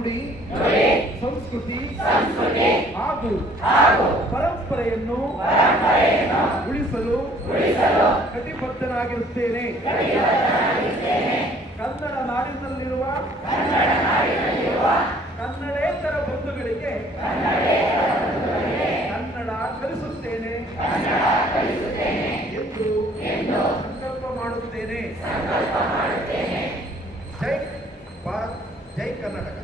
ನುಡಿ, ಸಂಸ್ಕೃತಿ ಹಾಗೂ ಪರಂಪರೆಯನ್ನು ಉಳಿಸಲು ಕಟಿಬದ್ಧನಾಗಿರುತ್ತೇನೆ. ಕನ್ನಡ ನಾಡಿನಲ್ಲಿರುವ ಕನ್ನಡೇತರ ಬಂಧುಗಳಿಗೆ ಕನ್ನಡ ಕಲಿಸುತ್ತೇನೆ ಎಂದು ಸಂಕಲ್ಪ ಮಾಡುತ್ತೇನೆ. ಜೈ ಭಾರತ್, ಜೈ ಕರ್ನಾಟಕ.